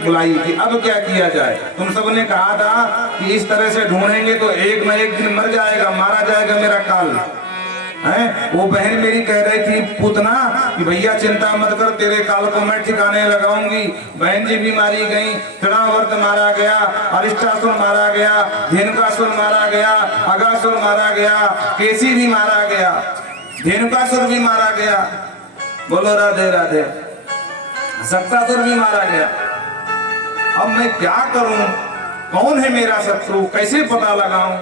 बुलाई थी, अब क्या किया जाए? तुम सबने कहा था कि इस तरह से ढूंढेंगे तो एक न एक दिन मर जाएगा, मारा जाएगा मेरा काल है। वो बहन मेरी कह रही थी पूतना कि भैया चिंता मत कर, तेरे काल को मैं ठिकाने लगाऊंगी। बहन जी भी मारी गई, तृणावर्त मारा गया, अरिष्टासुर मारा गया, धेनुकासुर मारा गया, अगासुर मारा गया, केसी भी मारा गया, धेनुकासुर भी मारा गया। बोलो राधे राधे। सत्तासुर भी मारा गया। अब मैं क्या करूं? कौन है मेरा शत्रु, कैसे पता लगाऊं?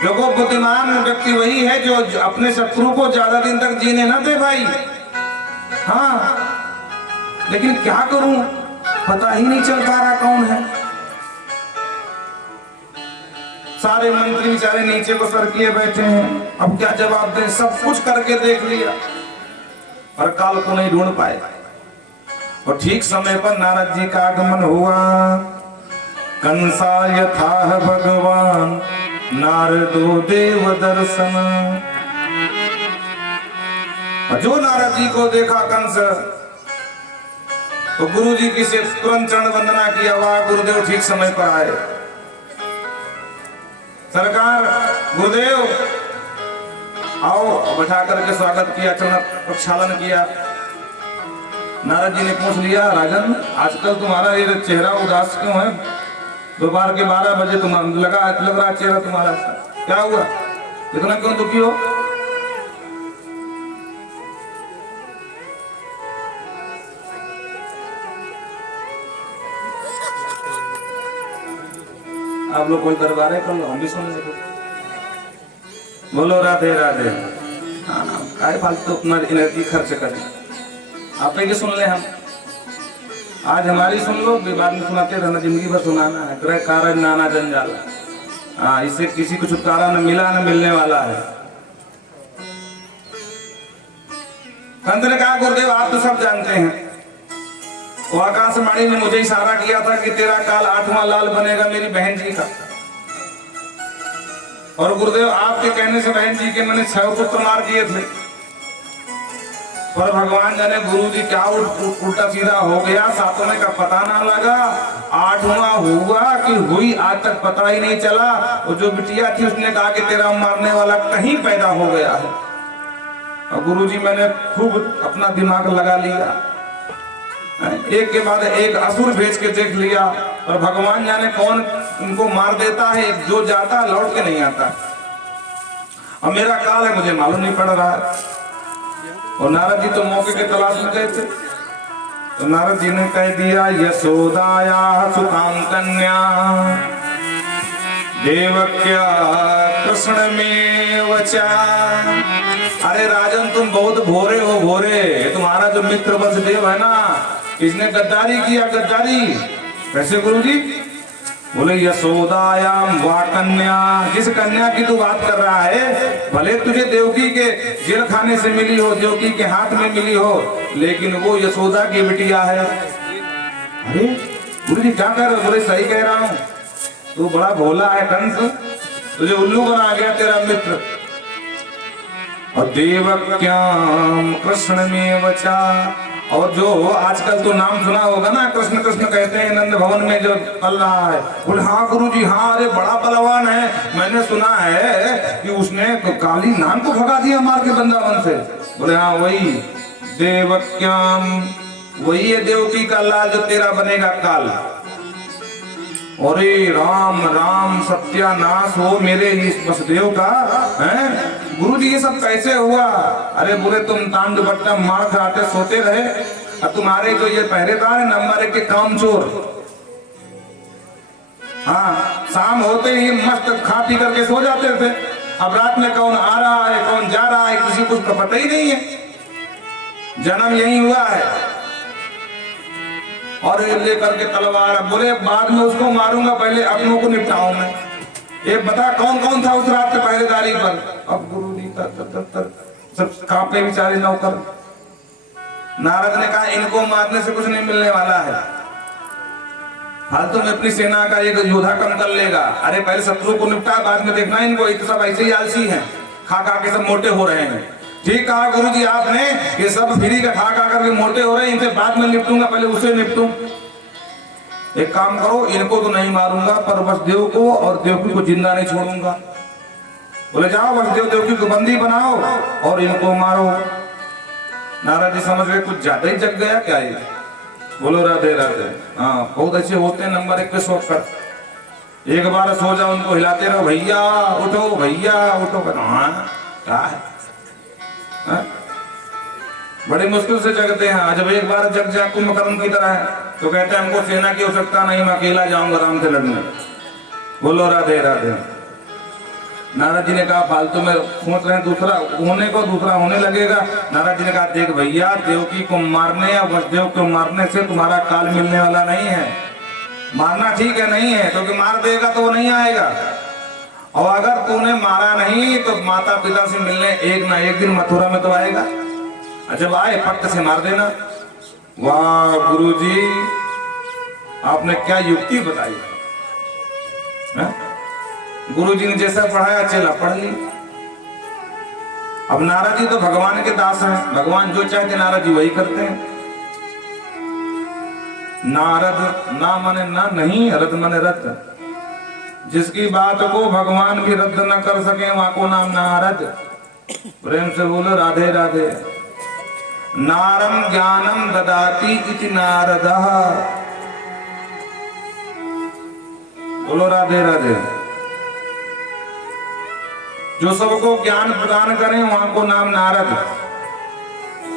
देखो बुद्धिमान व्यक्ति वही है जो अपने शत्रु को ज्यादा दिन तक जीने न दे भाई। हाँ, लेकिन क्या करूं, पता ही नहीं चल पा रहा कौन है। सारे मंत्री बेचारे नीचे को सर किए बैठे हैं, अब क्या जवाब दें? सब कुछ करके देख लिया और काल को नहीं ढूंढ पाए। और ठीक समय पर नारद जी का आगमन हुआ। कंसा यथा भगवान नारदो देव दर्शन। जो नारद जी को देखा कंस तो गुरु जी की से तुरंत चरण वंदना किया। वाह गुरुदेव, ठीक समय पर आए। सरकार गुरुदेव आओ, बैठा करके स्वागत किया, चरण प्रक्षालन किया। नारद जी ने पूछ लिया, राजन आजकल तुम्हारा ये चेहरा उदास क्यों है? दोपहर के 12 बजे तुम लग रहा चेहरा तुम्हारा, क्या हुआ? इतना क्यों दुखी हो? आप लोग कोई दरबार है, कर लो, हम भी सुन लेंगे। बोलो राधे राधे। हाँ, फालतू अपना एनर्जी खर्च कर, आप ही सुन ले। हम आज हमारी सुन लो, बाद में सुनाते रहना, जिंदगी भर सुनाना है। ग्रह कारण नाना जंजाल। हाँ, इससे किसी को छुटकारा न मिला न मिलने वाला है। कंस ने कहा गुरुदेव आप तो सब जानते हैं, वो आकाशवाणी ने मुझे इशारा किया था कि तेरा काल 8वां लाल बनेगा मेरी बहन जी का। और गुरुदेव आपके कहने से बहन जी के मैंने 6 पुत्र मार दिए थे, पर भगवान जाने गुरु जी क्या उल्टा सीधा हो गया, 7वें का पता ना लगा, 8वां हुआ कि हुई आज तक पता ही नहीं चला। और जो बिटिया थी उसने कहा कि तेरा मारने वाला कहीं पैदा हो गया है। और गुरु जी मैंने खूब अपना दिमाग लगा लिया, एक के बाद एक असुर भेज के देख लिया, और भगवान जाने कौन उनको मार देता है, जो जाता लौट के नहीं आता। अब मेरा काल है, मुझे मालूम नहीं पड़ रहा है। और नारद जी तो मौके के तलाश में गए थे, तो नारद जी ने कह दिया यशोदाया सुतां कन्या देवक्या कृष्ण में वचा। अरे राजन तुम बहुत भोरे हो, भोरे। तुम्हारा जो मित्र वसुदेव है ना, इसने गद्दारी किया, गद्दारी। वैसे गुरु जी बोले यशोदायाम वा कन्या, जिस कन्या की तू बात कर रहा है, भले तुझे देवकी के जेल खाने से मिली हो, देवकी के हाथ में मिली हो, लेकिन वो यशोदा की बिटिया है। अरे गुरु जी क्या कह रहे हो? बोले सही कह रहा हूँ, तू बड़ा भोला है कंस, तुझे उल्लू बना गया तेरा मित्र। और देवक्याम कृष्ण में वचा, और जो आजकल तो नाम सुना होगा ना, कृष्ण कृष्ण कहते हैं नंद भवन में जो चल रहा है। बोले हाँ गुरुजी हाँ, अरे बड़ा बलवान है, मैंने सुना है कि उसने काली नान को भगा दिया मार के वृंदावन से। बोले हाँ वही देवक्याम, वही है देवकी का लाल जो तेरा बनेगा काल। अरे राम राम सत्यानाश हो मेरे इस वसुदेव का है। गुरुजी ये सब कैसे हुआ? अरे बुरे तुम तांड बट्टा मार खाते सोते रहे, और तुम्हारे जो ये पहरेदार है नंबर 1 के कामचोर, हाँ शाम होते ही मस्त खा पी करके सो जाते थे। अब रात में कौन आ रहा है कौन जा रहा है किसी को तो पता ही नहीं है। जन्म यही हुआ है। और ये लेकर के तलवार, बोले बाद में उसको मारूंगा, पहले अपनों को निपटाऊं मैं। ये बता कौन कौन था उस रात के पहरेदारी पर? अब गुरु जी सब कांपे बेचारे नौकर। नारद ने कहा इनको मारने से कुछ नहीं मिलने वाला है, फालतू में अपनी सेना का एक योद्धा कम कर लेगा। अरे पहले शत्रु को निपटा, बाद में देखना इनको, एक सब ऐसे ही आलसी हैं, खा खा के सब मोटे हो रहे हैं। ठीक कहा गुरुजी आपने, ये सब फ्री का खा करके मोटे हो रहे हैं, इनसे बाद में निपटूंगा, पहले उसे निपटूं। एक काम करो, इनको तो नहीं मारूंगा पर वसुदेव को और देवकी को जिंदा नहीं छोड़ूंगा। बोले जाओ वसुदेव देवकी को बंदी बनाओ और इनको मारो। नारद जी समझ गए कुछ ज्यादा ही जग गया क्या ये। बोलो राधे राधे। हाँ बहुत अच्छे होते हैं, नंबर 1 पे शौक कर। एक बार सो जाओ उनको हिलाते रहो, भैया उठो भैया उठो। हाँ क्या है, हाँ? बड़ी मुश्किल से जगते हैं। जब एक बार जग जाए कुंभकर्ण की तरह है तो कहते हैं हमको सेना की आवश्यकता नहीं, मैं अकेला जाऊंगा राम से लड़ने। बोलो राधे राधे। नारद जी ने कहा फालतू में सोच रहे हैं, दूसरा होने को दूसरा होने लगेगा। नारद जी ने कहा देख भैया, देवकी को मारने या वसुदेव को मारने से तुम्हारा काल मिलने वाला नहीं है। मारना ठीक है नहीं है, क्योंकि मार देगा तो वो नहीं आएगा, और अगर तूने मारा नहीं तो माता पिता से मिलने एक ना एक दिन मथुरा में तो आएगा। जब आए पट्ट से मार देना। वाह गुरुजी, आपने क्या युक्ति बताई। गुरुजी ने जैसा पढ़ाया चेला पढ़ ली। अब नारद जी तो भगवान के दास हैं, भगवान जो चाहते नारद जी वही करते हैं। नारद ना माने ना नहीं, रद माने रद। जिसकी बात को भगवान भी रद्द न कर सके वहां को नाम नारद। प्रेम से बोलो राधे राधे। नारम ज्ञानम ददाति इति नारदः। बोलो राधे राधे। जो सबको ज्ञान प्रदान करें वहां को नाम नारद।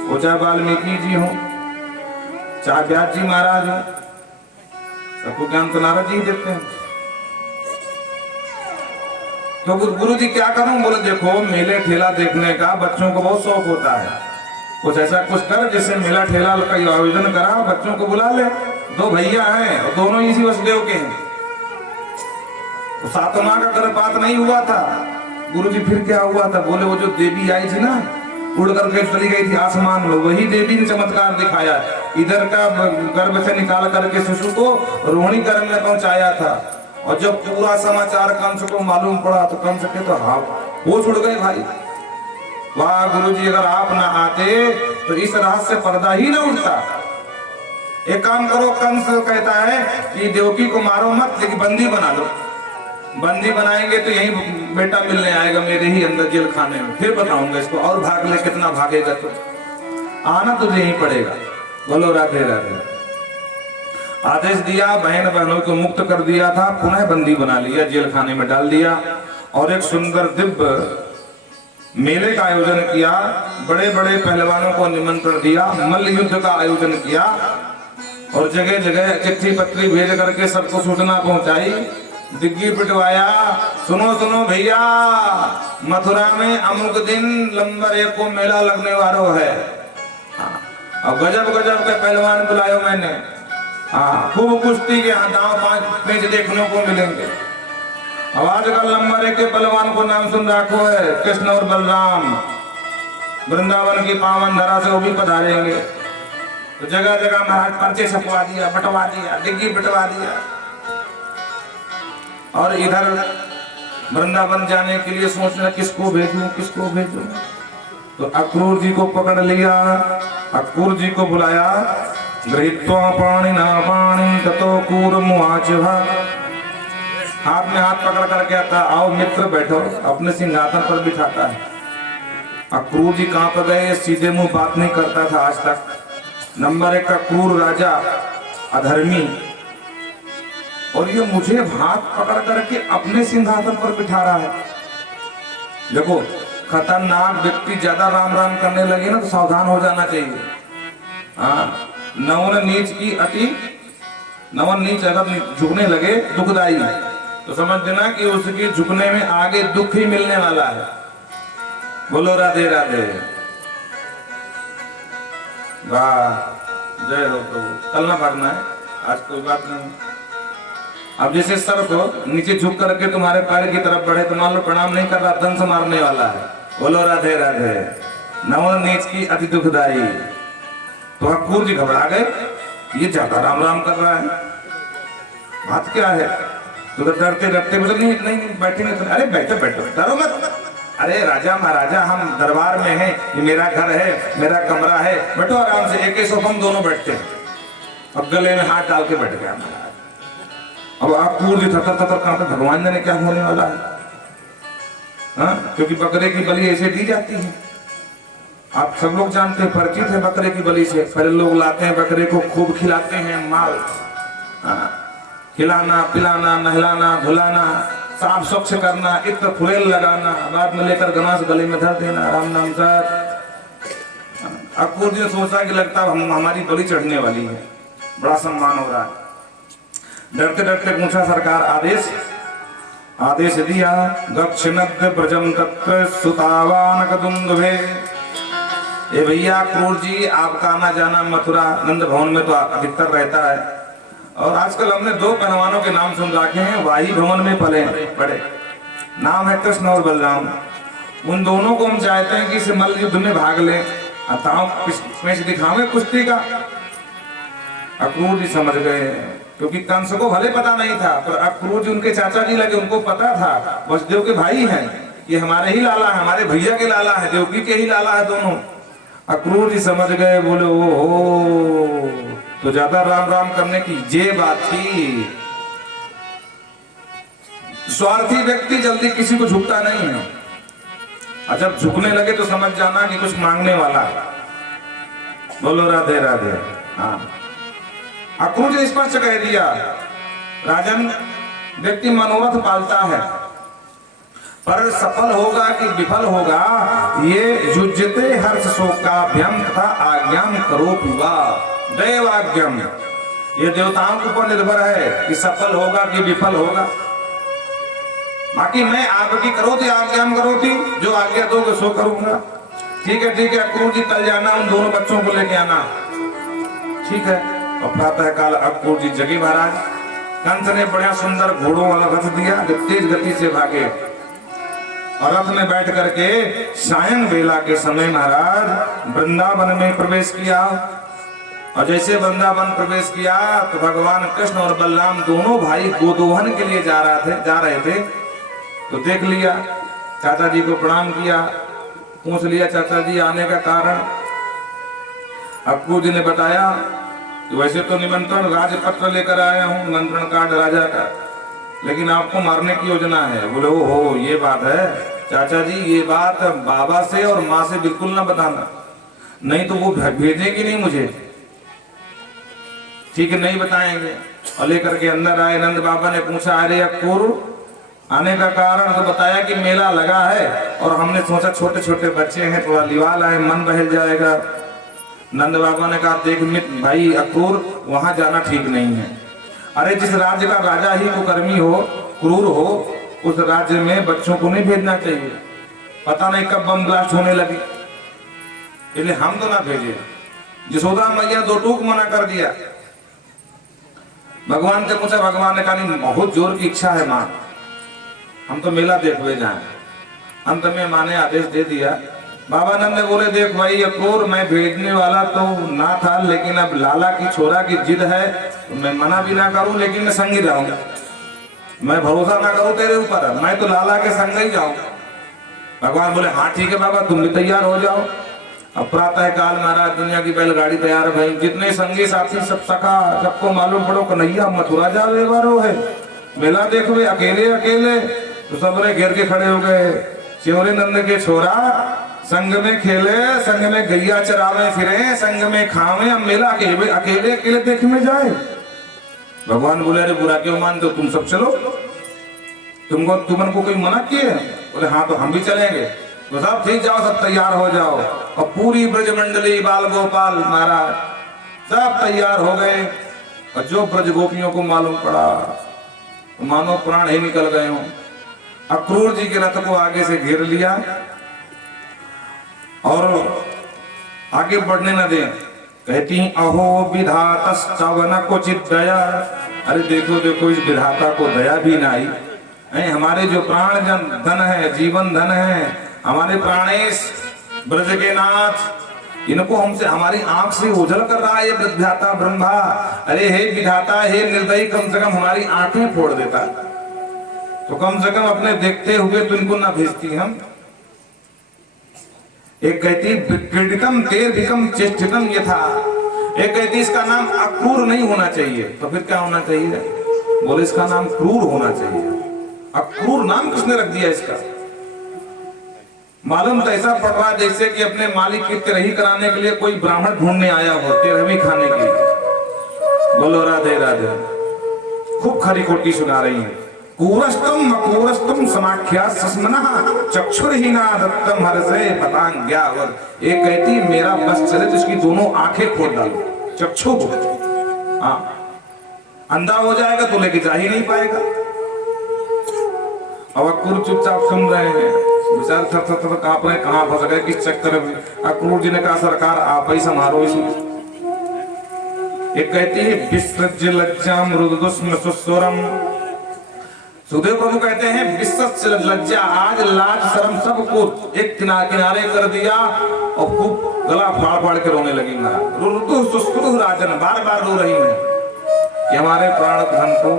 वो चाहे वाल्मीकि जी हो, चाहे व्यास जी महाराज हो, सबको ज्ञान तो नारद जी देते हैं। तो गुरु जी क्या करूं। बोले देखो मेले ठेला देखने का बच्चों को बहुत शौक होता है, कुछ ऐसा कुछ कर जिससे मेला ठेला का आयोजन करा, बच्चों को बुला ले। 2 भैया हैं और दोनों इसी वसुदेव के हैं। तो 7 माह का गर्भपात नहीं हुआ था। गुरुजी फिर क्या हुआ था। बोले वो जो देवी आई थी ना, उड़ करके चली गई थी आसमान में, वही देवी ने चमत्कार दिखाया। इधर का गर्भ से निकाल करके शिशु को रोहिणी गर्भ में पहुंचाया था। और जब पूरा समाचार कंस को मालूम पड़ा तो कंस के तो हाँ वो छुड़ गए भाई। वाह गुरुजी, अगर आप ना आते तो इस रहस्य पर्दा ही ना उठता। एक काम करो, कंस कहता है कि देवकी को मारो मत, लेकिन बंदी बना लो। बंदी बनाएंगे तो यही बेटा मिलने आएगा मेरे ही अंदर जेल खाने में, फिर बताऊंगा इसको। और भाग ले, कितना भागेगा तो आना तुझे ही पड़ेगा। बोलो राधे राधे। आदेश दिया, बहन बहनों को मुक्त कर दिया था, पुनः बंदी बना लिया, जेल खाने में डाल दिया। और एक सुंदर दिव्य मेले का आयोजन किया, बड़े बड़े पहलवानों को निमंत्रण दिया, मल्ल युद्ध का आयोजन किया। और जगह जगह चिट्ठी पत्री भेज करके सबको सूचना पहुंचाई, डिग्गी पिटवाया। सुनो सुनो भैया, मथुरा में अमुक दिन नंबर 1 को मेला लगने वाला है। और गजब गजब के पहलवान बुलायो मैंने। हाँ, खूब कुश्ती के दांव पेंच देखने को मिलेंगे। अब आजकल नंबर 1 के पहलवान को नाम सुन रखो है, कृष्ण और बलराम। वृंदावन की पावन धरा से वो भी पधारेंगे। तो जगह जगह महाराज पर्चे छपवा दिया, बंटवा दिया, डिग्गी बिटवा दिया। और इधर वृंदावन जाने के लिए सोच रहा किसको भेजूं किसको भेजूं। तो अक्रूर जी को पकड़ लिया, अक्रूर जी को बुलाया। गृहीत्वा पाणिना पाणिं ततो कूर्मुवाचः। हाथ में हाथ पकड़ करके आता, आओ मित्र बैठो, अपने सिंहासन पर बिठाता है। अक्रूर जी कहां पर गए, सीधे मुंह बात नहीं करता था आज तक। नंबर 1 का क्रूर राजा, अधर्मी, और ये मुझे हाथ पकड़ करके अपने सिंहासन पर बिठा रहा है। देखो खतरनाक व्यक्ति ज्यादा राम राम करने लगे ना तो सावधान हो जाना चाहिए। हाँ, नवन नीच की अति, नवन नीच अगर झुकने लगे दुखदाई, तो समझ देना कि उसकी झुकने में आगे दुख ही मिलने वाला है। बोलो राधे राधे। वाह, जय हो प्रभु। कल ना भागना है, आज कोई बात नहीं। अब जैसे सर्प नीचे झुक करके तुम्हारे पैर की तरफ बढ़े तो मान लो प्रणाम नहीं कर रहा, दंश मारने वाला है। बोलो राधे राधे। नवन नीच की अति दुखदाई। तो अक्रूर जी घबरा गए, ये ज्यादा राम राम कर रहा है, बात क्या है। तो डरते डरते बोले नहीं नहीं बैठेंगे तो। अरे बैठो बैठो, डरो मत, अरे राजा महाराजा हम दरबार में हैं, ये मेरा घर है, मेरा कमरा है, बैठो आराम से। एक सोफा हम दोनों बैठते हैं। अब गले में हाथ डाल के बैठ गया महाराज। अब अक्रूर जी थतर थतर कांपे, भगवान जाने क्या होने वाला है। हाँ, क्योंकि बकरे की बलि ऐसे दी जाती है। आप सब लोग जानते हैं, परिचित है बकरे की बलि से। पहले लोग लाते हैं बकरे को, खूब खिलाते हैं माल, खिलाना पिलाना नहलाना धुलाना साफ स्वच्छ करना, इत्र फुलेल लगाना, बाद में लेकर गनास गले में धर देना, राम नाम सर। अक्रूर जी ने सोचा कि लगता हमारी बलि चढ़ने वाली है, बड़ा सम्मान हो रहा है। डरते डरते पूछा सरकार आदेश। आदेश दिया गच्छनद्य ब्रजम तत्र सुतावान कदुंदुभे। ए भैया अक्रूर जी, आपका आना जाना मथुरा नंद भवन में तो अधिकतर रहता है, और आजकल हमने दो पहलवानों के नाम सुन रखे हैं, वाही भवन में पले बड़े, नाम है कृष्ण और बलराम। उन दोनों को हम चाहते हैं कि इस मल्ल युद्ध में भाग लें, में से दिखावे कुश्ती का। अक्रूर जी समझ गए, क्योंकि कंस को भले पता नहीं था, पर अक्रूर जी उनके चाचा जी लगे, उनको पता था वसुदेव के भाई हैं, ये हमारे ही लाला है, हमारे भैया के लाला है, देवकी के ही लाला है दोनों। अक्रूर जी समझ गए, बोले ओ तो ज्यादा राम राम करने की ये बात थी। स्वार्थी व्यक्ति जल्दी किसी को झुकता नहीं है, और जब झुकने लगे तो समझ जाना कि कुछ मांगने वाला है। बोलो राधे राधे। हाँ, अक्रूर जी स्पष्ट कह दिया, राजन व्यक्ति मनोरथ पालता है, पर सफल होगा कि विफल होगा ये युज्यते हर्ष शोकाभ्यम तथा आज्ञाम करो पूरा दैवाज्ञम। ये देवताओं के ऊपर निर्भर है कि सफल होगा कि विफल होगा। बाकी मैं आपकी करोती आज्ञाम करोती, जो आज्ञा दोगे सो करूंगा। ठीक है अक्रूर जी कल जाना, उन दोनों बच्चों को लेके आना। ठीक है। और प्रातः काल अक्रूर जी जगे महाराज। कंस ने बढ़िया सुंदर घोड़ों वाला रथ दिया जो तेज गति से भागे, और रथ में बैठ करके सायं बेला के समय महाराज वृंदावन में प्रवेश किया। और जैसे वृंदावन प्रवेश किया तो भगवान कृष्ण और बलराम दोनों भाई गोदोहन के लिए जा रहे थे। तो देख लिया, चाचा जी को प्रणाम किया, पूछ लिया चाचा जी आने का कारण। अक्रूर जी ने बताया कि वैसे तो निमंत्रण राजपत्र लेकर आया हूँ, निमंत्रण कार्ड राजा का, लेकिन आपको मारने की योजना है। बोले हो ये बात है चाचा जी, ये बात बाबा से और माँ से बिल्कुल ना बताना, नहीं तो वो भेजेंगे नहीं मुझे। ठीक है, नहीं बताएंगे। और लेकर के अंदर आए। नंद बाबा ने पूछा अरे अक्रूर आने का कारण, तो बताया कि मेला लगा है और हमने सोचा छोटे छोटे बच्चे हैं, थोड़ा लिवाल आए, मन बहल जाएगा। नंद बाबा ने कहा देख भाई अक्रूर, वहां जाना ठीक नहीं है। अरे जिस राज्य का राजा ही कुकर्मी हो, क्रूर हो, उस राज्य में बच्चों को नहीं भेजना चाहिए। पता नहीं कब बम ब्लास्ट होने लगी, इसलिए हम तो ना भेजे। यशोदा मैया दो टूक मना कर दिया। भगवान से पूछा, भगवान ने कहा नहीं बहुत जोर की इच्छा है माँ, हम तो मेला देखने जाए। अंत में माँ ने आदेश दे दिया। बाबा नंद ने बोले देख भाई अक्रूर, मैं भेजने वाला तो ना था, लेकिन अब लाला की छोरा की जिद है तो मैं मना भी ना करूं, लेकिन मैं संग ही रहूंगा। मैं भरोसा ना करूं तेरे ऊपर, मैं तो लाला के संग ही जाऊं। भगवान बोले हाँ ठीक है बाबा, तुम भी तैयार हो जाओ। अब प्रातः काल महाराज दुनिया की बैलगाड़ी तैयार भाई, जितने संगी साथी सब सखा, सबको मालूम पड़ो कन्हैया मथुरा जा बारो है, मेला देखवे अकेले अकेले। तो सबरे घेर के खड़े हो गए। चिवरे नंद के छोरा संग में खेले, संग में गैया चरावे फिरे, संग में खावे, अब मेला अकेले अकेले देखने जाए। भगवान बोले अरे बुरा क्यों मानते हो, तुम सब चलो, तुमन को कोई मना किए? बोले हाँ तो हम भी चलेंगे। तो सब ठीक जाओ, सब तैयार हो जाओ। और पूरी ब्रज मंडली बाल गोपाल महाराज सब तैयार हो गए। और जो ब्रज गोपियों को मालूम पड़ा तो मानो प्राण ही निकल गए हो। अक्रूर जी के रथ को आगे से घेर लिया और आगे बढ़ने न दे। कहती अहो विधातस्तवन क्वचित दया। अरे देखो देखो इस विधाता को दया भी ना आई। हमारे जो प्राण धन है, जीवन धन है, हमारे प्राणेश ब्रज के नाथ, इनको हमसे हमारी आंख से ओझल कर रहा है ये विधाता ब्रह्मा। अरे हे विधाता, हे निर्दयी, कम से कम हमारी आंखें फोड़ देता, तो कम से कम अपने देखते हुए तो इनको ना भेजती हम। एक कहती क्रीडितम तेर भिकम चेष्टितम यथा, एक कहती इसका नाम अक्रूर नहीं होना चाहिए, तो फिर क्या होना चाहिए? बोले इसका नाम क्रूर होना चाहिए। अक्रूर नाम किसने रख दिया इसका? मालूम तो ऐसा पड़ रहा जैसे कि अपने मालिक की तिरही कराने के लिए कोई ब्राह्मण ढूंढने आया हो तिरहवी खाने के लिए। बोलो राधे राधे। खूब खरी खोटी सुना रही है। कूरस्तम मकूरस्तम समाख्या सस्मनः चक्षुरहीना दत्तम हरसे पतांग्यावर। एक कहती मेरा बस चले तो इसकी दोनों आंखें खोल डालो, चक्षु को। हाँ, अंधा हो जाएगा तो लेके जा ही नहीं पाएगा। अब अक्रूर चुपचाप सुन रहे हैं, बेचारे थर थर थर कांप रहे, कहां फंस गए, किस चक्कर में। अक्रूर जी ने कहा सरकार आप ही संभालो इसमें। एक कहती है विसृज्य लज्जाम रुद्रदुष्म सुस्वरम। सुखदेव प्रभु कहते हैं विसर्ज लज्जा, आज लाज शर्म सबको एक किनारे कर दिया और खूब गला फाड़ फाड़ के रोने लगी। रुद्र सुस्वरु राजन, बार बार रो रही है कि हमारे प्राण धन को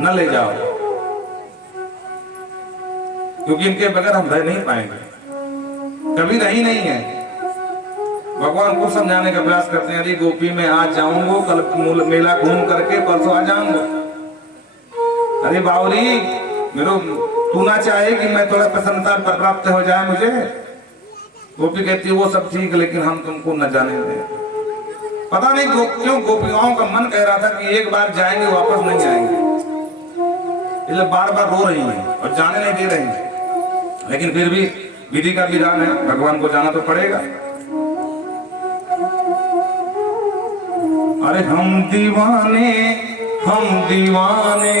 न ले जाओ, क्योंकि इनके बगैर हम रह नहीं पाएंगे, कभी नहीं है। भगवान को समझाने का प्रयास करते हैं, अरे गोपी में आज जाऊंगा, कल मेला घूम करके परसों आ जाऊंगा। अरे बावली मेरो तू ना चाहे कि मैं थोड़ा प्रसन्नता प्राप्त हो जाए मुझे। गोपी कहती वो सब ठीक, लेकिन हम तुमको न जाने दें। पता नहीं क्यों गोपियों का मन कह रहा था कि एक बार जाएंगे वापस नहीं आएंगे, इसलिए बार बार रो रही हैं और जाने नहीं दे रही हैं। लेकिन फिर भी विधि का विधान है, भगवान को जाना तो पड़ेगा। अरे हम दीवाने हम दीवाने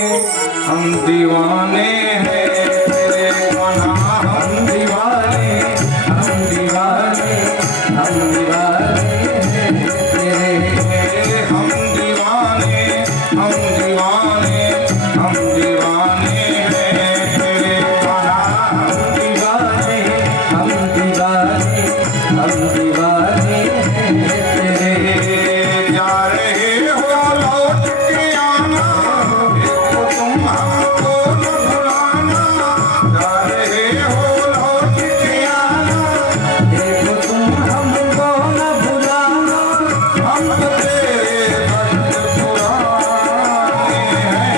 हम दीवाने हैं तेरे गाना, हम दीवाने हम दीवाने हम दीवाने हैं तेरे, हम दीवाने हम दीवाने हम दीवाने हैं तेरे गाना, हम दीवाने हम दीवाने हम दीवाने हैं तेरे। जा रहे हो लौट के आना, देखो तुम हमको न भुलाना। जा रहे हो लौट के आना, देखो तुम हमको न भुलाना। हम तो तेरे भक्त पुराने हैं,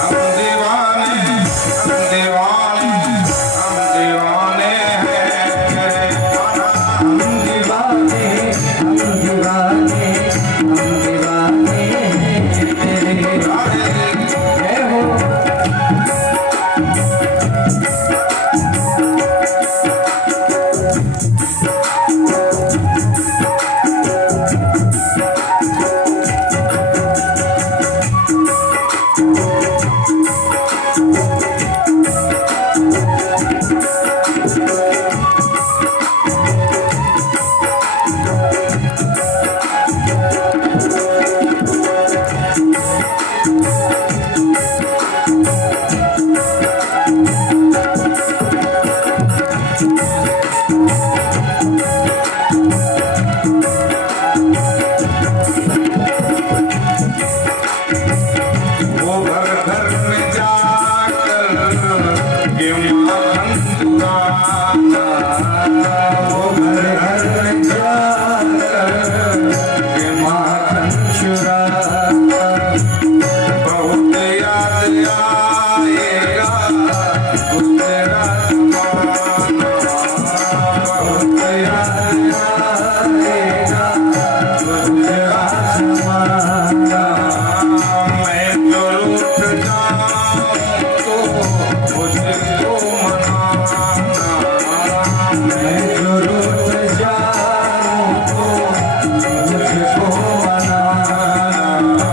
हम दीवाने हम दीवाने हम दीवाने हैं तेरे गाना, हम दीवाने हम दीवाने हम दीवाने हैं तेरे जय हो। वो घर घर में जाकर के माखन चुराना, वो घर घर में जाकर के माखन चुराना। बहुत याद आएगा उस तेरा जमाना, बहुत याद आएगा उस तेरा जमाना। मैं तो रूठ जाऊं तो मुझको मनाना, मैं तो रूठ जाऊं तो मुझको मनाना।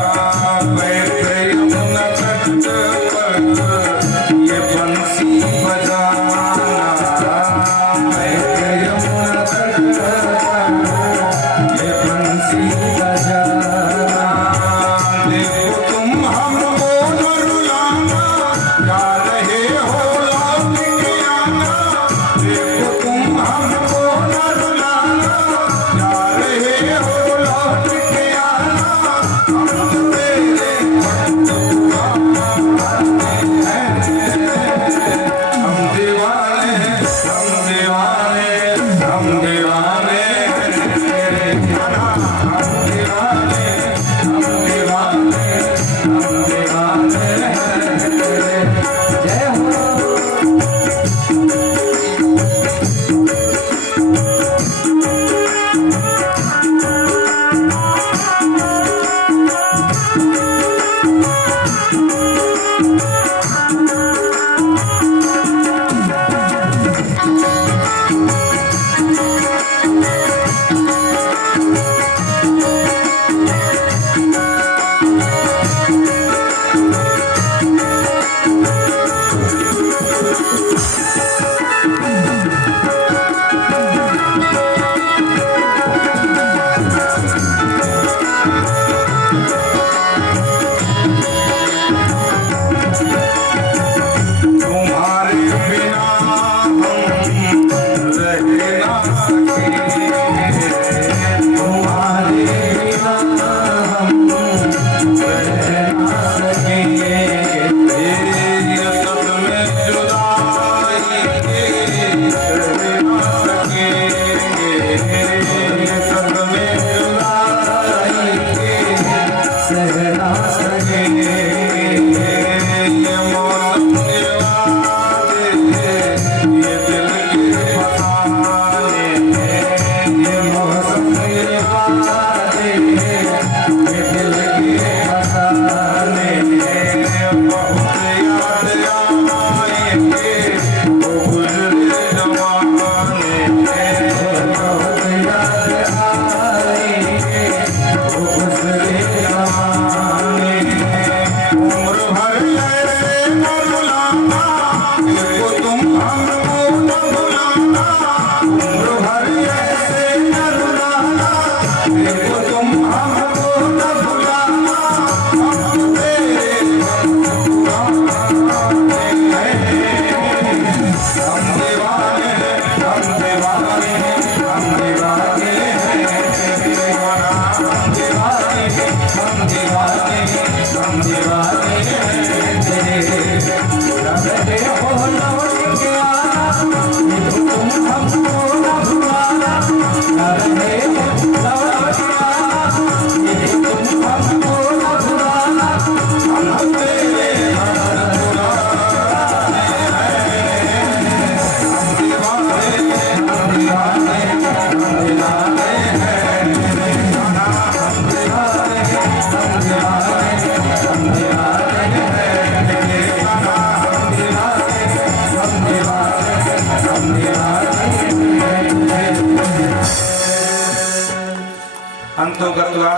अंतो गत्वा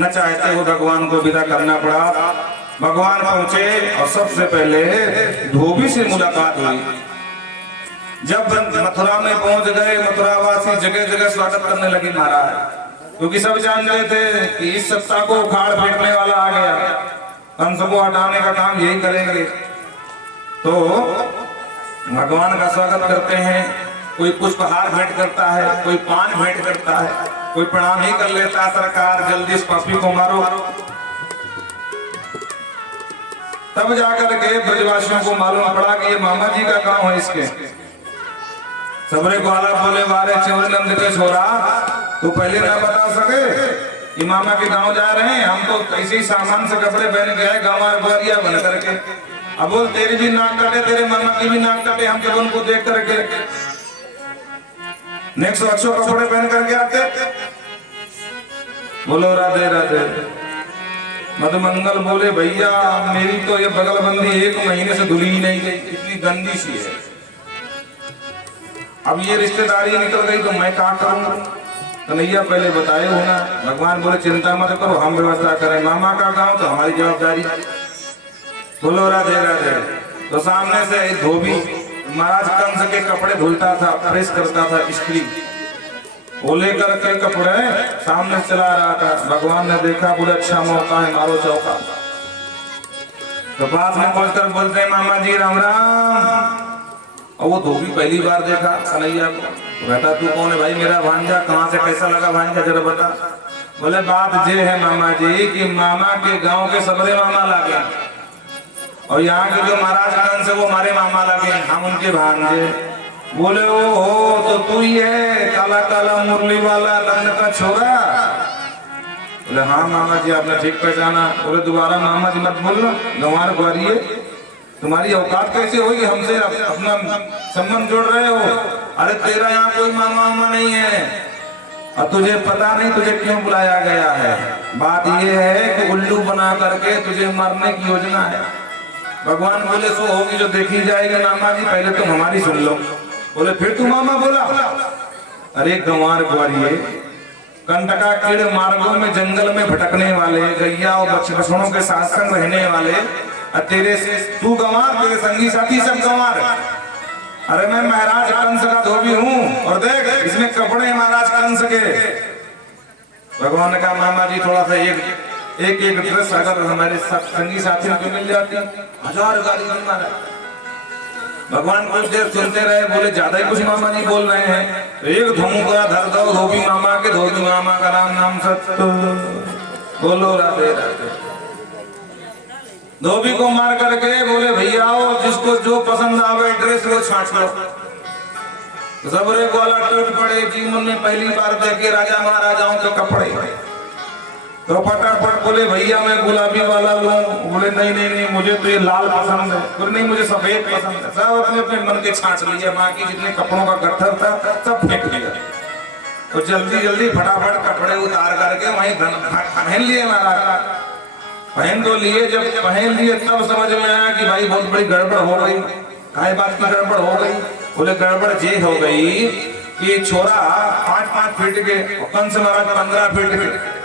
न चाहते हो भगवान को विदा करना पड़ा। भगवान पहुंचे और सबसे पहले धोबी से मुलाकात हुई। जब मथुरा में पहुंच गए, मथुरावासी जगह जगह स्वागत करने लगे महाराज, क्योंकि सब जान रहे थे कि इस सत्ता को उखाड़ फेंकने वाला आ गया, कंस को हटाने का काम यही करेंगे। तो भगवान का स्वागत करते हैं, कोई पुष्पहार भेंट करता है, कोई पान भेंट करता है, कोई प्रणाम ही कर लेता, सरकार जल्दी इस पापी को मारो। तब जाकर के ब्रजवासियों को मालूम पड़ा कि ये मामा जी का गांव है इसके। सबरे ग्वाला बोले वारे चौर नंद के छोरा, तू पहले ना बता सके कि मामा के गांव जा रहे हैं, हम तो ऐसे ही सामान से कपड़े पहन के आए गंवार बुआरिया बन करके। अब बोल तेरी भी नाक काटे, तेरे मामा की भी नाक काटे, हम जब उनको देख करके नेक्स्ट अच्छे कपड़े पहन करके आते। बोलो राधे राधे। मधुमंगल बोले भैया मेरी तो ये बगलबंदी 1 महीने से धुली ही नहीं गई, इतनी गंदी सी है। अब ये रिश्तेदारी निकल गई तो मैं क्या करूंगा? कन्हैया पहले बताए हो ना। भगवान बोले चिंता मत करो, हम व्यवस्था करें, मामा का गांव तो हमारी जवाबदारी। बोलो राधे राधे। तो सामने से एक धोबी महाराज कंस के कपड़े धुलता था, प्रेस करता था स्त्री, वो लेकर के कपड़े सामने चला रहा था। भगवान ने देखा, बोले अच्छा मौका है, मारो चौका। तो पास में पहुंचकर बोलते हैं मामा जी राम राम। और वो धोबी पहली बार देखा कन्हैया को, कहता तू कौन है भाई? मेरा भांजा। कहाँ से कैसा लगा भांजा जरा बता। बोले बात ये है मामा जी कि मामा के गांव के सबरे मामा लागे और यहाँ के जो महाराज कंस है वो हमारे मामा लगे, हम उनके भांजे। बोले ओ हो तो तू ही है काला काला मुरली वाला नंद का छोरा? बोले हाँ मामा जी आपने ठीक पहचाना। बोले दोबारा मामा जी मत बोलना, गंवार ग्वारिये, तुम्हारी औकात कैसे होगी हमसे अपना संबंध जोड़ रहे हो? अरे तेरा यहाँ कोई मामा वामा नहीं है और तुझे पता नहीं तुझे क्यों बुलाया गया है। बात यह है कि उल्लू बना करके तुझे मारने की योजना है। भगवान बोले सो होगी जो देखी जाएगी मामा जी, पहले तुम हमारी सुन लो। बोले फिर तू मामा बोला? अरे गंवार ग्वारिये, कंटका कीड़ मार्गों में जंगल में भटकने वाले, गैया और बछड़ों के साथ संग रहने वाले, तेरे तू गंवार, तेरे संगी साथी सब गंवार। अरे मैं महाराज कंस का धोबी हूँ और देख इसमें कपड़े महाराज कंस के। भगवान का मामा जी थोड़ा सा एक ड्रेस अगर हमारे संगी साथी को मिल जाती 1000 गाली नहीं मारा। भगवान कुछ देर सुनते रहे, बोले ज्यादा ही कुछ मामा जी बोल रहे हैं। एक धमुका धर दो धोबी मामा के, धोबी मामा का राम नाम सत्य। बोलो राधे राधे। धोबी को मार करके बोले भैया जिसको जो पसंद आवे ड्रेस वो छाट लो। सबरे गोला टूट पड़े, जीवन में पहली बार देखे राजा महाराजाओं के कपड़े। तो फटाफट बोले भैया मैं गुलाबी वाला लूं। बोले नहीं नहीं नहीं मुझे तो ये लाल पसंद है। बोले नहीं मुझे सफेद पसंद है। सब अपने अपने मन के छांट लिए, बाकी जितने कपड़ों का गट्ठर था सब फेंक दिया। तो जल्दी जल्दी फटाफट कपड़े उतार करके वहीं पहन लिए महाराज। पहन तो लिए, जब पहन लिए तब समझ में आया कि भाई बहुत बड़ी गड़बड़ हो गई। काय बात की गड़बड़ हो गई? बोले गड़बड़ ये हो गई कि छोरा 5-5 फीट के, कंस महाराज 15 फीट के।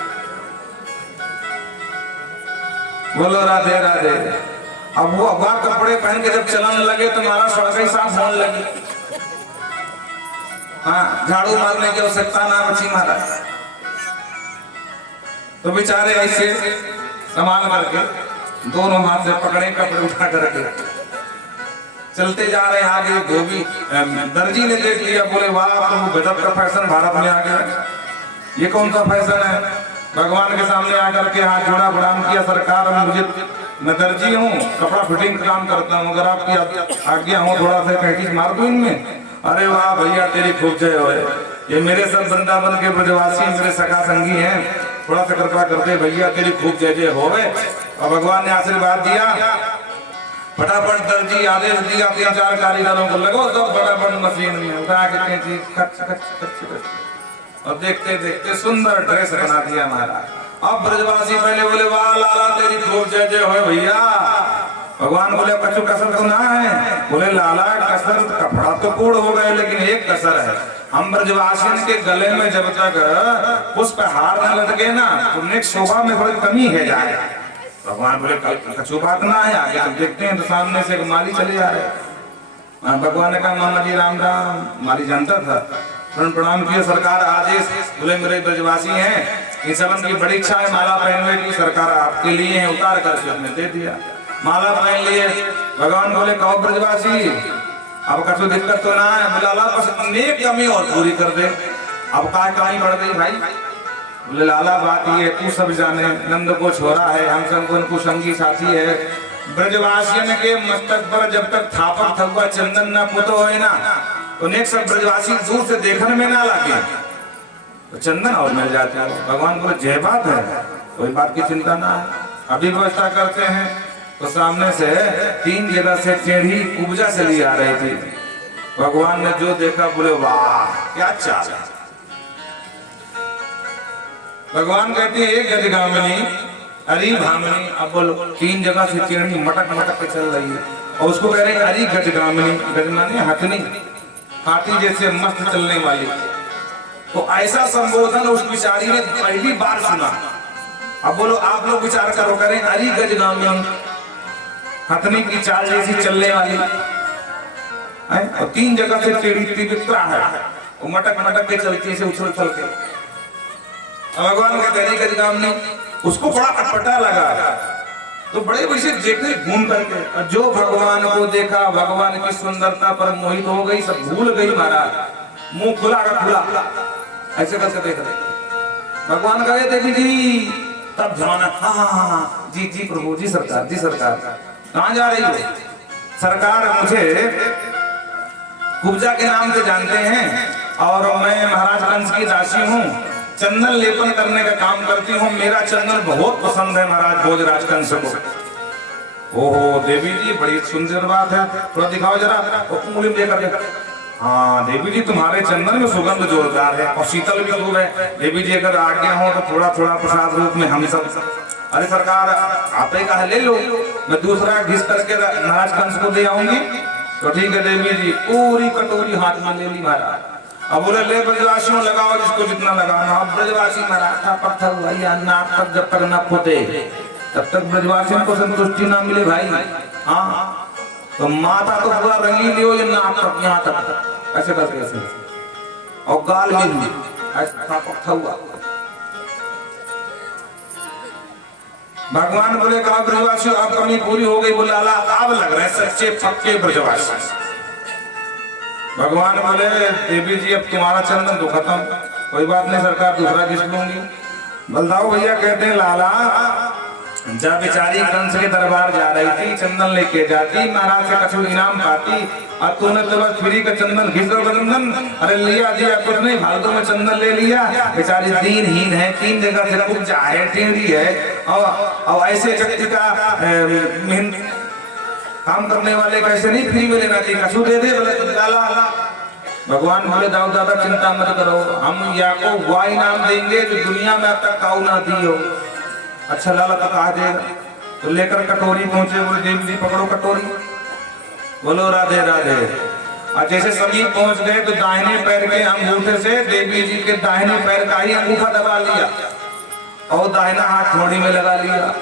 बोलो राधे राधे। अब वो अगवा कपड़े पहन के जब चलने लगे तो महाराज सड़क ही साफ होने लगी। हाँ, झाड़ू मारने की आवश्यकता ना बची महाराज। तो बेचारे ऐसे संभाल करके दोनों हाथ से पकड़े, कपड़े उठा करके चलते जा रहे हैं आगे। धोबी दर्जी ने देख लिया, बोले वाह तो गजब का फैशन भारत में आ गया, ये कौन सा फैशन है? भगवान के सामने आकर के हाथ जोड़ा, प्रणाम किया। सरकार मुझे मैं दर्जी हूँ, कपड़ा फिटिंग का काम करता हूँ, अगर आपकी आज्ञा हो थोड़ा सा पैकेज मार दूं इनमें। अरे वाह भैया तेरी खूब जय हो, ये मेरे सब वृंदावन के ब्रजवासी मेरे सखा संगी हैं, थोड़ा सा कृपा करते भैया तेरी खूब जय जय हो। और भगवान ने आशीर्वाद दिया, फटाफट दर्जी आदेश दिया 3-4 कारीगरों को लगो तो फटाफट मशीन में उठा के कैंची खच खच खच खच, और देखते देखते सुंदर ड्रेस बना दिया महाराज। अब ब्रजवासी पहले बोले वाह लाला तेरी खूब जय जय हो भैया। भगवान बोले कछु कसर तो ना है? बोले लाला कसर कपड़ा तो कूड़ हो गए, लेकिन एक कसर है, हम ब्रजवासियों के गले में जब तक पुष्प हार न लटके ना, पुण्य शोभा में थोड़ी कमी है जाए। भगवान बोले कछु बात ना है, आगे जब देखते हैं तो सामने से एक माली चले जा रहे। भगवान ने कहा मामा जी राम राम। माली जानता था, प्रणाम किया। सरकार आदेश, बोले मेरे ब्रजवासी हैं, इस सब की बड़ी इच्छा है माला पहनने की, सरकार आपके लिए है, उतार करके हमने दे दिया, माला पहन लिए। भगवान बोले कहो ब्रजवासी अब कछु दिक्कत तो ना है? बोला बस नेक कमी और पूरी कर दे। अब क्या कमी बढ़ गई भाई? बोले लाला बात ये तू सब जाने, नंद को छोरा है, हम सब को संगी साथी है, ब्रजवासियों के मस्तक पर जब तक थापक थकुआ चंदन न पुतो है ना, तो नेक सब ब्रजवासी दूर से देखने में ना लगे तो चंदन और मिल जाते हैं। भगवान बोले जय बात है, कोई बात की चिंता ना है, अभी व्यवस्था करते हैं। तो सामने से 3 जगह से टेढ़ी कुब्जा चली आ रही थी। भगवान ने जो देखा बोले वाह क्या चाल है। भगवान कहते हैं गजगामिनी अरे भामिनी। अब बोलो 3 जगह से टेढ़ी मटक मटक के चल रही है, और उसको कह रहे अरे गजगामिनी, गजमानी हथनी, हाथी जैसे मस्त चलने वाली। तो ऐसा संबोधन उस बिचारी ने पहली बार सुना। अब बोलो आप लोग विचार करो, करें अरे गजगामिनी, हथनी की चाल जैसी चलने वाली है, और 3 जगह से टेढ़ी तिरछा है, वो मटक मटक के चलती से उछल उछल के। भगवान का कहने का काम नहीं, उसको बड़ा अटपटा लगा, तो बड़े वैसे देखने घूम करके, और जो भगवान को देखा, भगवान की सुंदरता पर मोहित हो गई, सब भूल गई महाराज, मुंह खुला का खुला ऐसे करके देख रहे। भगवान कहे देवी जी, तब ध्यान हाँ जी जी प्रभु जी सरकार, जी सरकार कहाँ जा रही हो? सरकार मुझे कुब्जा के नाम से जानते हैं, और मैं महाराज कंस की दासी हूँ, चंदन लेपन करने का काम करती हूँ, मेरा चंदन बहुत पसंद है महाराज भोजराज कंस को। ओहो देवी जी बड़ी सुंदर बात है, थोड़ा दिखाओ जरा उंगली में लेकर। हाँ देवी जी तुम्हारे चंदन में सुगंध जोरदार है और शीतल भी खूब है। देवी जी अगर आज्ञा हो तो थोड़ा थोड़ा प्रसाद रूप में हम सब। अरे सरकार आप ही कहा ले लो, मैं दूसरा घिस करके महाराज कंस को दे आऊंगी। तो ठीक है देवी जी, पूरी कटोरी हाथ में ले ली महाराज। अब बोले ले ब्रजवासियों लगाओ जिसको जितना लगाना। अब ब्रजवासी मराठा पत्थर हुआ या नाक तक जब तक न पोते तब तक ब्रजवासियों को संतुष्टि ना मिले भाई। हाँ तो माथा तो पूरा रंगीन हो, ये नाक तक यहाँ तक ऐसे करके ऐसे, और गाल में ऐसा पत्थर हुआ। भगवान बोले कहा ब्रजवासियों अब कमी पूरी हो गई। बोले लाला अब लग रहे सच्चे पक्के ब्रजवासी। भगवान बोले देवी जी अब तुम्हारा चंदन तो खत्म, कोई बात नहीं सरकार दूसरा घिस लूंगी। बलदाऊ भैया कहते हैं लाला जब बेचारी कंस के दरबार जा रही थी, चंदन लेके जाती, महाराज से कछु इनाम पाती, और तूने तो बस फ्री का चंदन घिस दो चंदन। अरे लिया दिया कुछ नहीं, फालतू में चंदन ले लिया। बेचारी दीनहीन है, 3 जगह से कुब्जा है, टेढ़ी है, और ऐसे व्यक्ति का काम करने वाले कैसे नहीं फ्री में लेना चाहिए, कछु दे दे। बोले लाला भगवान बोले दाऊ दादा चिंता मत करो, हम या को वह इनाम देंगे जो दुनिया में अब तक काऊ ना दी हो। अच्छा लाला तो कहा देगा। तो लेकर कटोरी पहुंचे, बोले देवी जी पकड़ो कटोरी, बोलो राधे राधे। और जैसे समीप पहुंच गए तो दाहिने पैर के अंगूठे से देवी जी के दाहिने पैर का ही अंगूठा दबा लिया, और दाहिना हाथ थोड़ी में लगा लिया।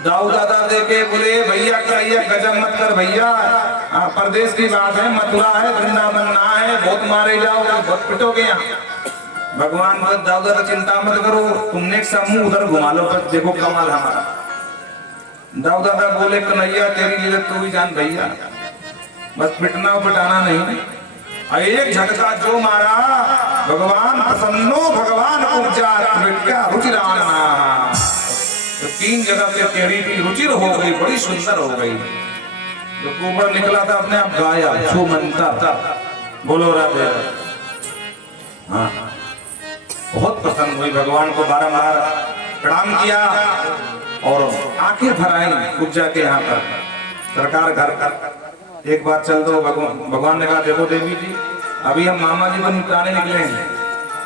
दाऊ दादा देखे बोले भैया कहिए गजब मत कर भैया, परदेश की बात है, मथुरा है, वृंदावन ना है, बहुत मारे जाओ, बहुत पिटोगे यहाँ। भगवान बोले दाऊ दादा चिंता मत करो, तुमने समूह उधर घुमा लो, बस देखो कमाल हमारा। दाऊ दादा बोले कन्हैया तेरी लीला तू ही जान भैया, बस पिटना पिटाना नहीं। और एक झटका जो मारा, भगवान प्रसन्नो भगवान उपजा विद्या रुचिराना। तो 3 जगह से टेढ़ी थी, रुचिर हो गई, बड़ी सुंदर हो गई। जो ऊपर निकला था अपने आप गाया छो मनता, बोलो राधे। हाँ, बहुत पसंद हुई भगवान को, बारंबार प्रणाम किया और आंखें भर आई उपजा के यहाँ पर सरकार घर पर। एक बार चल दो, भगवान ने कहा देखो देवी जी, अभी हम मामा जी को निपटाने निकले हैं,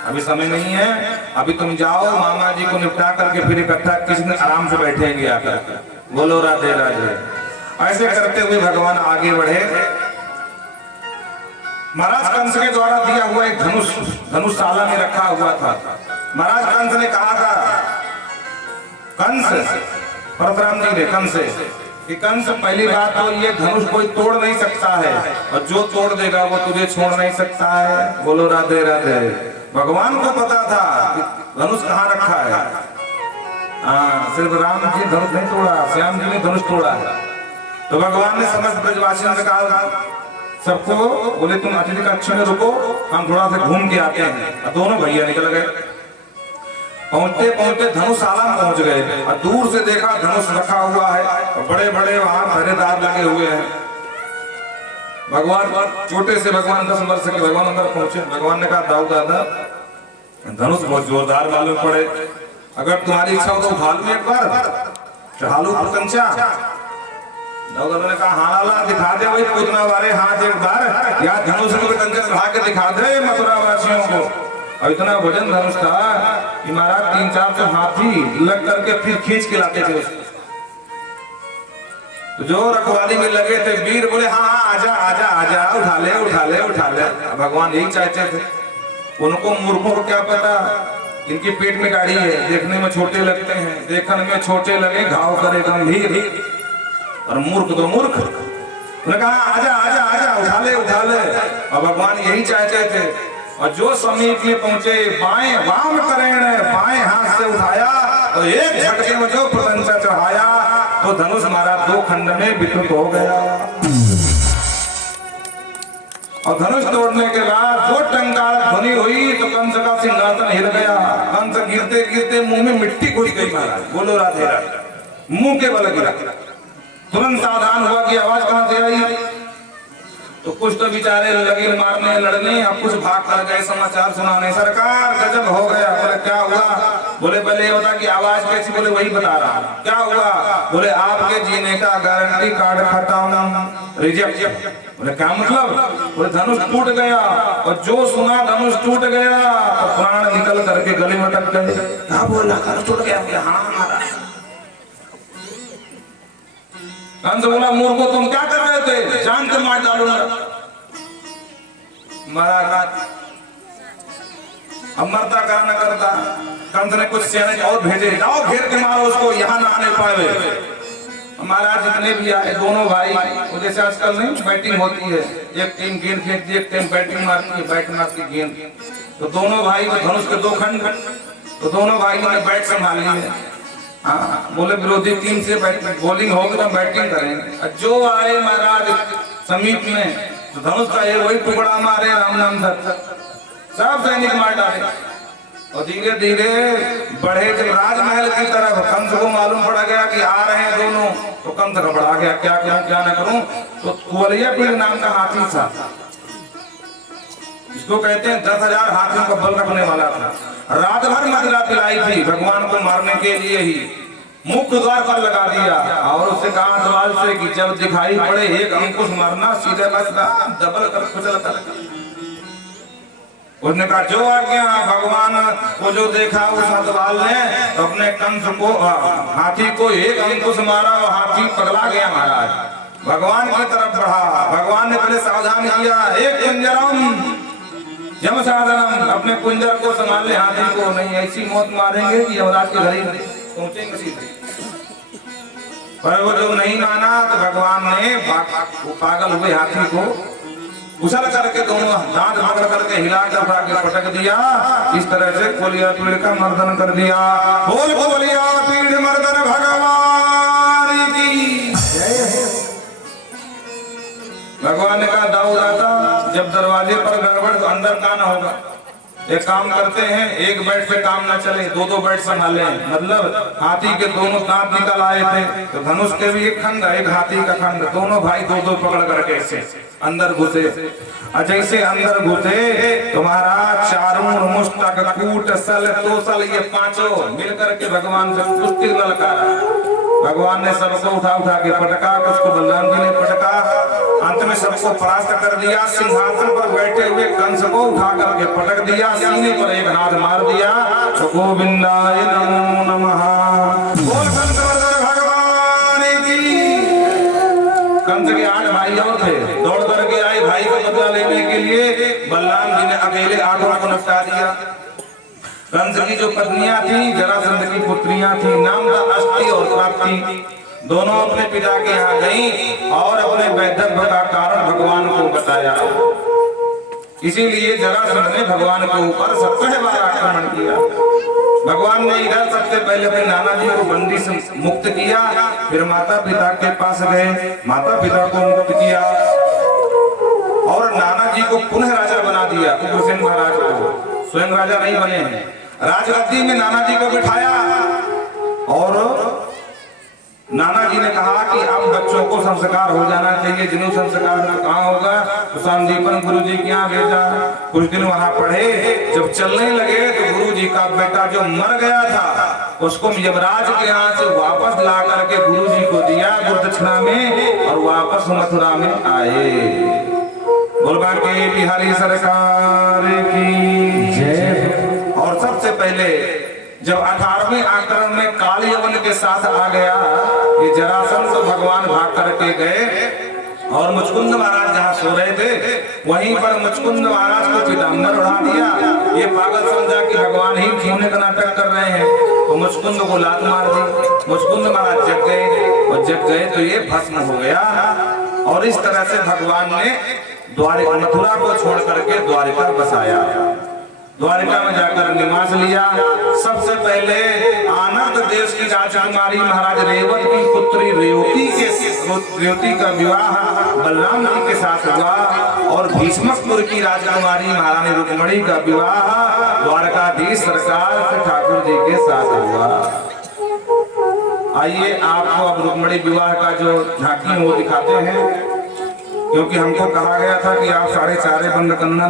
अभी समय नहीं है, अभी तुम जाओ मामा जी को निपटा करके फिर इकट्ठा किसी दिन आराम से बैठेंगे आकर। बोलो राधे राधे। ऐसे करते हुए भगवान आगे बढ़े। महाराज कंस के द्वारा दिया हुआ एक धनुषशाला में रखा हुआ था। महाराज कंस ने कहा था, कंस, परशुराम जी ने कंस से कि कंस, पहली बात तो ये धनुष कोई तोड़ नहीं सकता है, और जो तोड़ देगा वो तुझे छोड़ नहीं सकता है। बोलो राधे राधे। भगवान को पता था कि धनुष कहाँ रखा है। हाँ, सिर्फ राम जी धनुष नहीं तोड़ा, श्याम जी ने धनुष तोड़ा है। तो भगवान ने समस्त ब्रजवासियों से कहा सबको, बोले तुम अतिथि कक्ष में रुको, हम थोड़ा सा घूम के आते हैं। दोनों भैया निकल गए। पहुंचते पहुंचते धनुषशाला में पहुंच गए और दूर से देखा धनुष रखा हुआ है और बड़े बड़े वहां पहरेदार लगे हुए हैं। भगवान छोटे से भगवान 10 वर्ष के भगवान अंदर पहुंचे। भगवान ने कहा दाऊ दादा, धनुष बहुत जोरदार मालूम पड़े, अगर तुम्हारी इच्छा हो तो उठा लो एक बार, चढ़ा लो कंचा। दाऊ दादा ने कहा हाँ लाला दिखा दे भाई, इतना बारे हाथ एक बार या धनुष को कंचा चढ़ा के दिखा दे मथुरा वासियों को। और इतना वजन धनुष था कि महाराज 300-400 हाथी लग करके फिर खींच के लाते थे उसको। तो जो रखवाली में लगे थे वीर बोले हाँ हाँ आजा आजा आजा, उठा ले उठा ले उठा ले। भगवान यही चाहते थे। उनको मूर्खों को क्या पता, इनके पेट में गाड़ी है, देखने में छोटे लगते हैं, देखने में छोटे लगे घाव करे गंभीर, और मूर्ख तो मूर्ख। उन्होंने कहा आजा आजा आजा, उठा ले उठा ले। और भगवान यही चाहते थे। और जो समीप में पहुंचे, बाएं वाम करेण, बाएं हाथ से उठाया और एक झटके में जो प्रपंचा चढ़ाया तो धनुष मारा 2 खंड में विकृत हो गया। और धनुष तोड़ने के बाद जो टंकार ध्वनि हुई तो कंस का सिंहासन हिल गया। कंस गिरते गिरते मुंह में मिट्टी घुस गई महाराज। बोलो राधे राधे। मुंह के बल गिरा। तुरंत सावधान हुआ कि आवाज कहां से आई। तो कुछ तो बेचारे लगे मारने लड़ने, अब कुछ भाग कर गए समाचार सुनाने, सरकार गजब हो गया। बोले क्या हुआ? बोले पहले ये बता कि आवाज कैसी? बोले वही बता रहा। क्या हुआ? बोले आपके जीने का गारंटी कार्ड खत्म, रिजेक्ट। बोले क्या मतलब? बोले धनुष टूट गया। और जो सुना धनुष टूट गया तो प्राण निकल करके गले में अटक गए। क्या बोला? धनुष टूट गया? बोले हाँ महाराज। कंस बोला मूर्खों तुम क्या कर रहे थे? जान से मार डालूंगा। महाराज अब मरता क्या न करता। कंस ने कुछ सेना और भेजे, जाओ घेर के मारो उसको, यहाँ ना आने पाए। महाराज जितने भी आए दोनों भाई, जैसे आजकल नहीं बैटिंग होती है, एक टीम गेंद फेंकती है, एक टीम बैटिंग मारती है, बैट मारती गेंद। तो दोनों भाई धनुष के 2 खंड, तो दोनों भाइयों ने बैट संभाली है। हाँ, बोले विरोधी टीम से बॉलिंग होगी तो बैटिंग करेंगे। जो आए महाराज समीप में तो धनुष का ये वही टुकड़ा मारे, राम नाम धर, सब सैनिक मार डाले। और धीरे धीरे बढ़े जब राजमहल की तरफ, कंस को मालूम पड़ा गया कि आ रहे हैं दोनों, तो कंस घबरा गया, क्या करूं क्या न करूं। तो कुवलिया पीड़ नाम का हाथी था, जिसको कहते हैं 10,000 हाथियों का बल रखने वाला था। रात भर मदिरा पिलाई थी भगवान को मारने के लिए ही। मुख्य द्वार पर लगा दिया और उससे कहा द्वार से कि जब दिखाई पड़े एक अंकुश मारना, सीधे बस डबल कर कुचल कर। उसने कहा जो आज्ञा। भगवान को जो देखा उस हतवाल ने तो अपने कंस को, हाथी को एक अंकुश मारा और हाथी पगला गया महाराज। भगवान की तरफ बढ़ा। भगवान ने पहले सावधान किया, एक कुंजरम जम साधनम, अपने कुंजर को संभाले, हाथी को नहीं ऐसी मौत मारेंगे कि यमराज के घर ही पहुंचेंगे सीधे। पर वो जो नहीं माना तो भगवान ने पागल हुए हाथी को उछल करके दोनों दांत पकड़ करके हिला कर पटक दिया। इस तरह से कोलिया पीड़ का मर्दन कर दिया। बोल कोलिया पीड़ मर्दन भगवान की जय। भगवान ने कहा दाऊ दादा, जब दरवाजे पर अंदर का ना होगा। एक काम करते हैं, एक बेड पे काम ना चले, दो दो बेड संभाले। मतलब हाथी के दोनों दांत निकल आए थे तो धनुष के भी एक खंड, एक हाथी का खंड, दोनों भाई दो दो पकड़ करके ऐसे अंदर घुसे। और जैसे अंदर घुसे तो महाराज चारों मुष्टक कूट सल तोसल ये पांचों मिलकर के भगवान से कुश्ती ललकारा। भगवान ने सबको उठा उठा के पटका, कुछ को बलराम जी ने पटका, अंत में सबको परास्त कर दिया। सिंहासन पर बैठे हुए कंस को उठा करके पटक दिया, सीने पर एक हाथ मार दिया। तो गोविंदाय नमो नमः। बोल कंसवर्धन भगवान की। कंस के 8 भाई और थे, दौड़ करके आए भाई का बदला लेने के लिए। बलराम जी ने अकेले 8 को निपटा दिया। कंस की जो पत्नियां थी जरासंध की पुत्रियां थी, नाम था अष्टि और प्राप्ति। दोनों अपने पिता के यहाँ गई और अपने वैधव्य का कारण भगवान को बताया। इसीलिए जरासंध ने भगवान के ऊपर 17 बार आक्रमण किया। भगवान ने इधर सबसे पहले अपने नाना जी को बंदी से मुक्त किया, फिर माता पिता के पास गए, माता पिता को मुक्त किया और नाना जी को पुनः राजा बना दिया। उग्रसेन महाराज को स्वयं राजा नहीं बने हैं, राजगद्दी में नाना जी को बिठाया और नाना जी ने कहा कि अब बच्चों को संस्कार हो जाना चाहिए। जिन्हों संस्कार कहाँ होगा तो संदीपन गुरु जी के यहाँ भेजा। कुछ दिन वहां पढ़े, जब चलने लगे तो गुरु जी का बेटा जो मर गया था उसको यमराज के यहाँ से वापस ला करके गुरु जी को दिया गुरदक्षिणा में और वापस मथुरा में आए। बोलबा के बिहारी सरकार की जय। और सबसे पहले जब 18वें आक्रमण में काल यवन के साथ आ गया, ये जरासंध तो भगवान भाग करके गए और मुचकुंद महाराज जहाँ सो रहे थे वहीं पर मुचकुंद महाराज को पीताम्बर उड़ा दिया। ये पागल समझा कि भगवान ही सोने का नाटक कर रहे हैं तो मुचकुंद को लात मार दी। मुचकुंद महाराज जग गए और जग गए तो ये भस्म हो गया। और इस तरह से भगवान ने द्वारिका मथुरा को छोड़ करके द्वारिका बसाया, द्वारिका में जाकर निवास लिया। सबसे पहले आनंद देश की राजकुमारी महाराज रेवती की पुत्री रेवती का विवाह बलराम जी के साथ हुआ और भीष्मकपुर की राजकुमारी महारानी रुक्मणी का विवाह द्वारकाधीश सरकार से ठाकुर जी के साथ हुआ। आइए आपको अब रुक्मणी विवाह का जो झांकी वो दिखाते हैं, क्योंकि हमको कहा गया था कि आप 4:30 बंद करना।